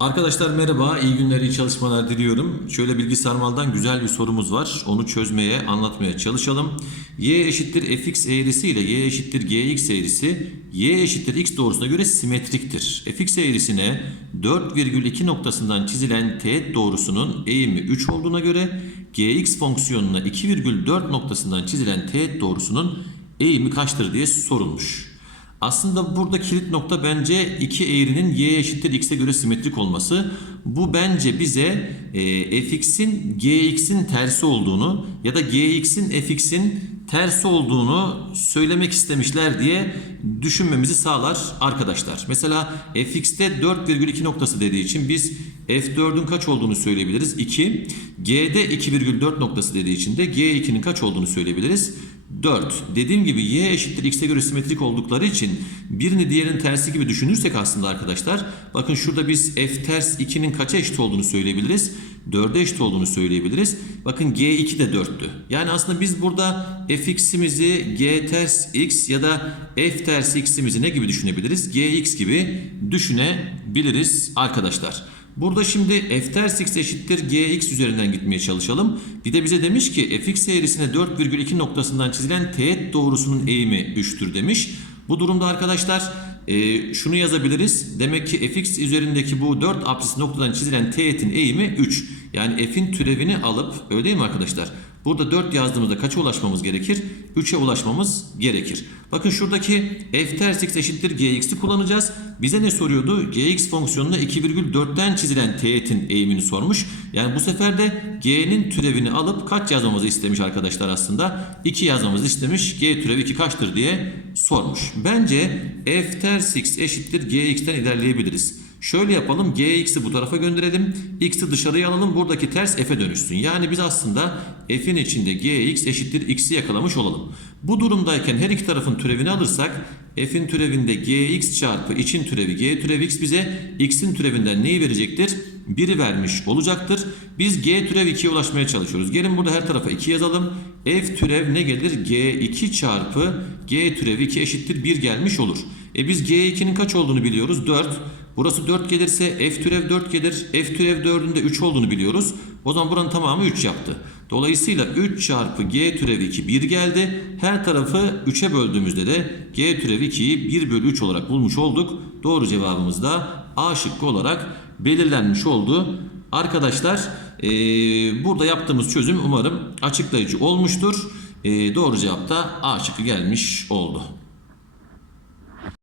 Arkadaşlar merhaba, iyi günler, iyi çalışmalar diliyorum. Şöyle bilgi sarmaldan güzel bir sorumuz var. Onu çözmeye, anlatmaya çalışalım. y eşittir fx eğrisi ile y eşittir gx eğrisi y eşittir x doğrusuna göre simetriktir. fx eğrisine 4,2 noktasından çizilen teğet doğrusunun eğimi 3 olduğuna göre gx fonksiyonuna 2,4 noktasından çizilen teğet doğrusunun eğimi kaçtır diye sorulmuş. Aslında burada kilit nokta bence iki eğrinin y eşittir x'e göre simetrik olması. Bu bence bize e, fx'in gx'in tersi olduğunu ya da gx'in fx'in tersi olduğunu söylemek istemişler diye düşünmemizi sağlar arkadaşlar. Mesela fx'te 4,2 noktası dediği için biz f4'ün kaç olduğunu söyleyebiliriz? 2. g'de 2,4 noktası dediği için de g2'nin kaç olduğunu söyleyebiliriz? 4. Dediğim gibi y eşittir x'e göre simetrik oldukları için birini diğerinin tersi gibi düşünürsek aslında arkadaşlar bakın şurada biz f ters 2'nin kaça eşit olduğunu söyleyebiliriz. 4'e eşit olduğunu söyleyebiliriz. Bakın g2 de 4'tü. Yani aslında biz burada fx'imizi g ters x ya da f ters x'imizi ne gibi düşünebiliriz? gx gibi düşünebiliriz arkadaşlar. Burada şimdi f ters x eşittir gx üzerinden gitmeye çalışalım. Bir de bize demiş ki fx eğrisine 4,2 noktasından çizilen teğet doğrusunun eğimi 3'tür demiş. Bu durumda arkadaşlar e, şunu yazabiliriz. Demek ki fx üzerindeki bu 4 apsis noktadan çizilen teğetin eğimi 3. Yani f'in türevini alıp öyle değil mi arkadaşlar? Burada 4 yazdığımızda kaça ulaşmamız gerekir? 3'e ulaşmamız gerekir. Bakın şuradaki f ters x eşittir gx'i kullanacağız. Bize ne soruyordu? gx fonksiyonuna 2,4'ten çizilen teğetin eğimini sormuş. Yani bu sefer de g'nin türevini alıp kaç yazmamızı istemiş arkadaşlar aslında? 2 yazmamızı istemiş. g türevi 2 kaçtır diye sormuş. Bence f ters x eşittir gx'ten ilerleyebiliriz. Şöyle yapalım. Gx'i bu tarafa gönderelim. X'i dışarıya alalım. Buradaki ters f'e dönüşsün. Yani biz aslında f'in içinde gx eşittir x'i yakalamış olalım. Bu durumdayken her iki tarafın türevini alırsak f'in türevinde gx çarpı için türevi g türevi x bize x'in türevinden neyi verecektir? 1'i vermiş olacaktır. Biz g türev 2'ye ulaşmaya çalışıyoruz. Gelin burada her tarafa 2 yazalım. f türev ne gelir? g2 çarpı g türev 2 eşittir 1 gelmiş olur. E biz g2'nin kaç olduğunu biliyoruz? 4. Burası 4 gelirse f türev 4 gelir. F türev 4'ün de 3 olduğunu biliyoruz. O zaman buranın tamamı 3 yaptı. Dolayısıyla 3 çarpı g türev 2 1 geldi. Her tarafı 3'e böldüğümüzde de g türev 2'yi 1 bölü 3 olarak bulmuş olduk. Doğru cevabımız da A şıkkı olarak belirlenmiş oldu. Arkadaşlar eee, burada yaptığımız çözüm umarım açıklayıcı olmuştur. Eee, doğru cevap da A şıkkı gelmiş oldu.